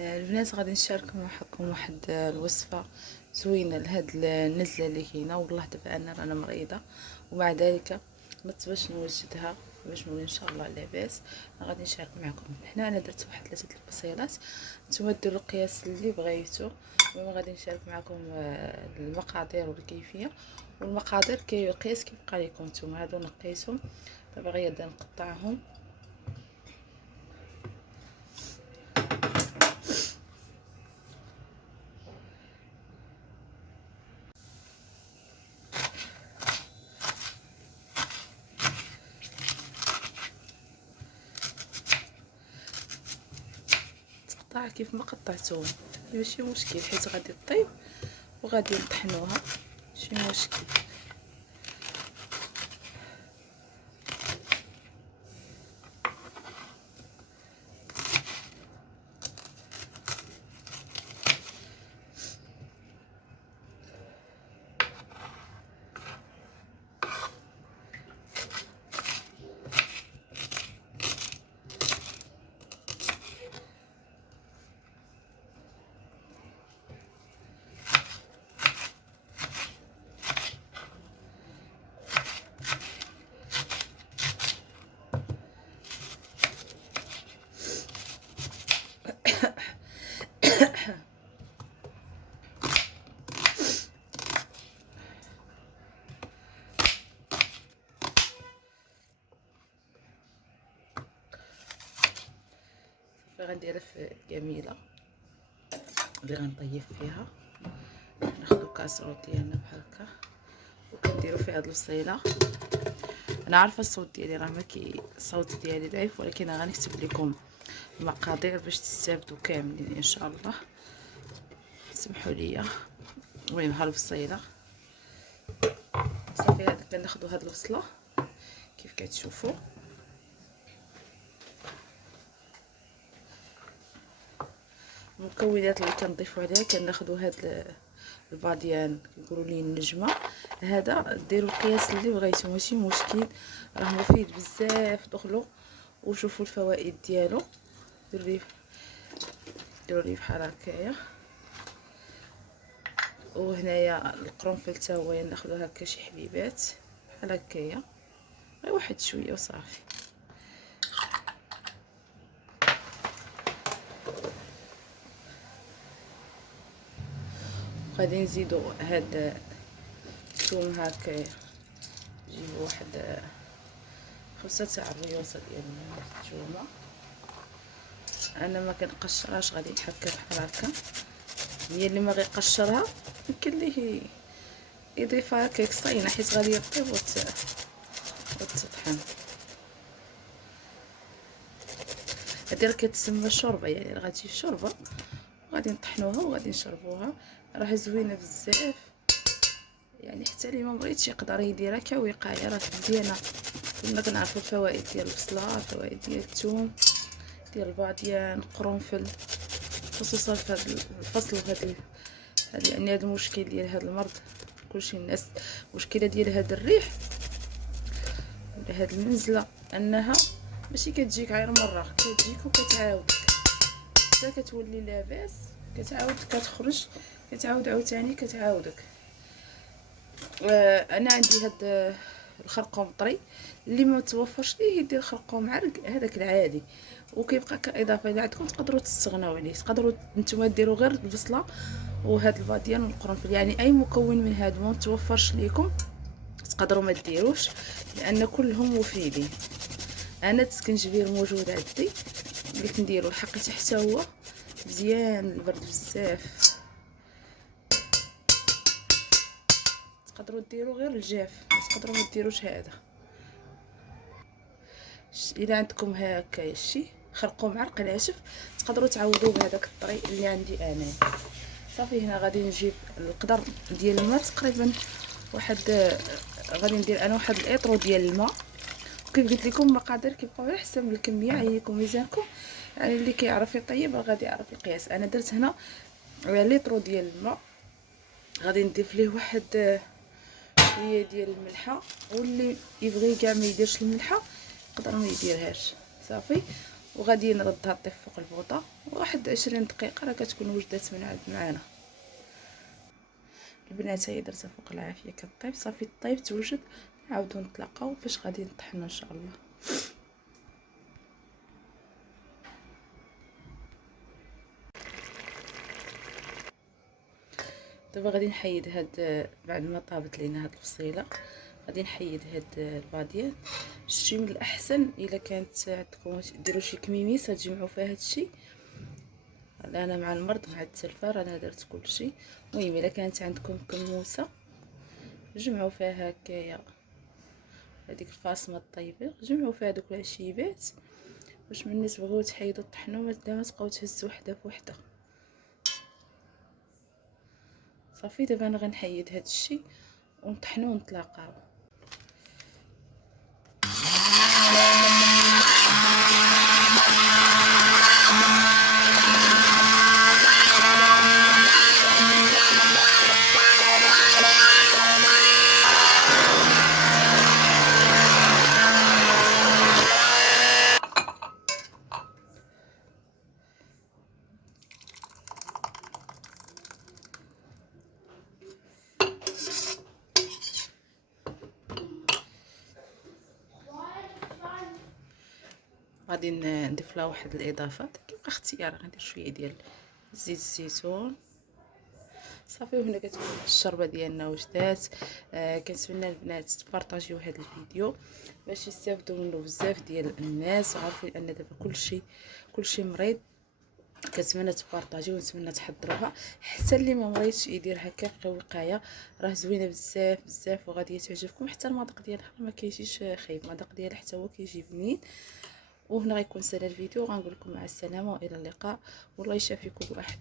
البنات غادي نشارك معكم واحد الوصفه زوينه لهاد النزله اللي كاينه. والله دابا انا رانا مريضه ومع ذلك نط باش نوجدها باش نولي ان شاء الله لاباس. غادي نشارك معكم. هنا انا درت واحد 3 البصيلات، نتوما ديروا القياس اللي بغيتو. المهم غادي نشارك معكم المقادير والكيفيه والمقادير القياس كيبقى لكم نتوما. هادو نقيتهم دابا غير نقطعهم. تقطع كيف ما قطعتوهم ماشي مشكل، حيت غادي طيب وغادي نطحنوها ماشي مشكل. غنديرها في جميله اللي غنطيب فيها. ناخذ كاسرول ديالنا بحال هكا وكنديروا فيها هاد البصيله. انا عارفه الصوت ديالي راه ما الصوت ديالي ضعيف، ولكن غنكتب لكم المقادير باش تستافدوا كاملين ان شاء الله. سمحوا لي. المهم ها البصيله صافي. كناخذوا هاد البصله كيف كتشوفوا. المكونات اللي كنضيفوا عليها كناخذوا هاد الباديان كيقولوا ليه النجمه. هذا ديروا القياس اللي بغيتو ماشي مشكل، راه مفيد بزاف. دخلوا وشوفوا الفوائد ديالو. ديروا ليه بحال هكايا. وهنايا القرنفل حتى هو ناخذوا هكا شي حبيبات بحال هكايا، غير واحد شويه وصافي. غادي نزيدوا هاد الثوم هكايا. نجيبوا واحد 5 تاع الريوسه ديال الثومه. انا ما كنقشرهاش، غادي نحكها بحال هكا. هي اللي ما غيقشرها يمكن ليه يضيفها هكاك صاينه، حيت غادي طيب وتطحن. هادي راه كتسمى شوربه، يعني راه غتجي شوربه وغادي نطحنوها وغادي نشربوها. راه زوينه بزاف، يعني حتى اللي ما بغيتش يقدر يديرها كوقايه. راه مزيانه. كما كنعرفوا الفوائد ديال البصله، الفوائد ديال الثوم، ديال الباديان، القرنفل، خصوصا في هذا الفصل. هاد يعني هذا المشكل ديال هذا المرض. كلشي الناس مشكله ديال هذا الريح ولا هاد النزله، انها ماشي كتجيك غير مره، كتجيك وكتعاودك حتى كتولي لاباس، كتعاود كتخرج، كتعاود عاوتاني كتعاودك. انا عندي هاد الخرقوم طري اللي ما توفرش ليه يدير خرقوم عرق هذاك العادي، وكيبقى كاضافه. الا عندكم تقدروا تستغناو عليه، تقدروا نتوما ديروا غير البصله وهاد الباديان والقرنفل. يعني اي مكون من هادو ما توفرش ليكم تقدروا ما ديروش، لان كلهم مفيدين. انا السكنجبير موجود عندي اللي كنديرو الحقيقه حتى هو مزيان البرد بزاف. تقدروا ديروا غير الجاف، تقدروا ما ديروش هذا. الا عندكم هكا شي خرقوم عرق العشب تقدروا تعوضوه بهذاك الطريق اللي عندي انا. صافي. هنا غادي نجيب القدر ديال الماء تقريبا واحد، غادي ندير انا واحد الاطرو ديال الماء. وكيف قلت لكم المقادير كيبقاو على حسب الكميه عيكم ميزانكم، يعني اللي كيعرف يطيب غادي يعرف القياس. انا درت هنا لتر ديال الماء. غادي نضيف ليه واحد شويه ديال الملحه، واللي يبغي كاع ما يديرش الملحه يقدر ما يديرهاش. صافي. وغادي نردها طيب فوق البوطه، واحد 20 دقيقه راه كتكون وجدات من عند معانا. البنات هي درتها فوق العافيه كطيب، صافي طيب توجد. نعاودو نتلاقاو فاش غادي نطحنو ان شاء الله. دابا غادي نحيد هاد، بعد ما طابت لينا هاد البصيله غادي نحيد هاد الباديه. شتي من الاحسن الا كانت عندكم ديروا شي كميميس تجمعوا فيها هادشي. انا مع المرض مع التلفه رانا درت كلشي. المهم الا كانت عندكم كموسه جمعوا فيها هكايا هذيك الفاصمه الطيبه، جمعوا فيها دوك العشيبات باش ملي تبغيو تحيدوا طحنوا ما تبقاو تهزوا وحده بوحده. صافي دابا انا غنحيد هاد الشيء ونطحنوا ونتلاقاو. غادي نضيف لها واحد الاضافات كيبقى اختيار. غندير شويه ديال زيت الزيتون صافي. وهنا كتكون الشربه ديالنا وجدات. كنتمنى البنات تبارطاجيو هذا الفيديو باش يستافدوا منه بزاف ديال الناس، وعارفين ان دابا كلشي مريض. كنتمنى تبارطاجيو ونتمنى تحضروها حتى اللي ما مريضش يدير هكا وقايه. راه زوينه بزاف بزاف وغادي تعجبكم. حتى المذاق ديالها ما كيجيش خايب، المذاق ديالها حتى هو كيجي بنين. وهنا غيكون سالا الفيديو، غنقول لكم مع السلامه والى اللقاء، والله يشافيكم بواحد.